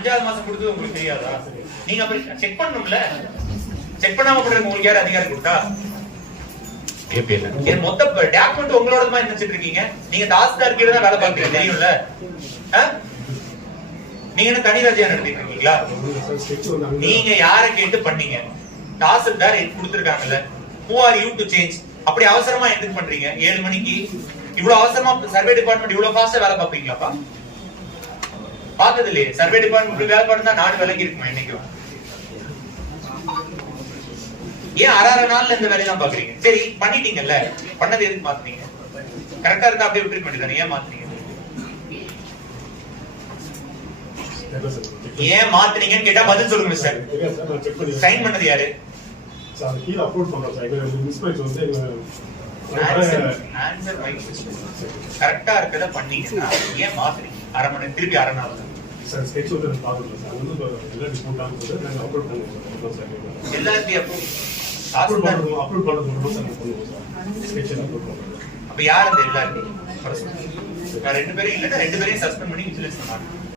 அஞ்சாவது மாசம் கொடுத்தது உங்களுக்கு தெரியாதா? நீங்க அப்படி செக் பண்ணணும்ல. செக் பண்ணாம பண்றது உங்களுக்கு யார் அதிகாரம் கொடுத்தா? மொத்த டாக்குமெண்ட் உங்களோட நினைச்சிட்டு இருக்கீங்க. நீங்க தாசில்தார் கீழ தான் வேலை பார்க்கறீங்க தெரியும்ல. நீங்க என்ன தனி ராஜ்யா நடத்திட்டு இருக்கீங்களா? நீங்க யார கேட்டு பண்ணீங்க? Tahsildar கொடுத்திருக்காங்கல்ல. Who are you to change? அப்படி அவசரமா எதுக்கு பண்றீங்க? 7 மணிக்கு இவ்வளவு அவசரமா சர்வே டிபார்ட்மெண்ட் இவ்வளவு ஃபாஸ்டா வேலை பார்ப்பீங்களாப்பா? பார்த்தது இல்லையே. சர்வே டிபார்ட்மெண்ட் வேலை பண்ணா நாடு விலகி இருக்குமா என்னைக்கும்? ஏன் அரை நாள்ல இந்த வேலையெல்லாம் பாக்குறீங்க? சரி பண்ணிட்டீங்கல்ல, பண்ணது எதுக்கு மாத்துனீங்க? கரெக்டா இருந்தா அப்படியே விட்டு பண்ணிட்டானே, ஏன் மாத்துனீங்க? ஏன் மாத்துனீங்கன்னு கேட்டா பதில் சொல்லுங்க சார். சைன் பண்ணது யாரு? கரெக்டா இருக்கத பண்ணீங்க, ஏன் மாத்துறீங்க? அரை மணி திருப்பி அரை நாள் அப்ப யார் அந்த எல்லாருக்கும்? 2 பேரும் இல்ல, 2 பேரையும் சஸ்பெண்ட் பண்ணி விஜிலன்ஸ் பண்ணாங்க.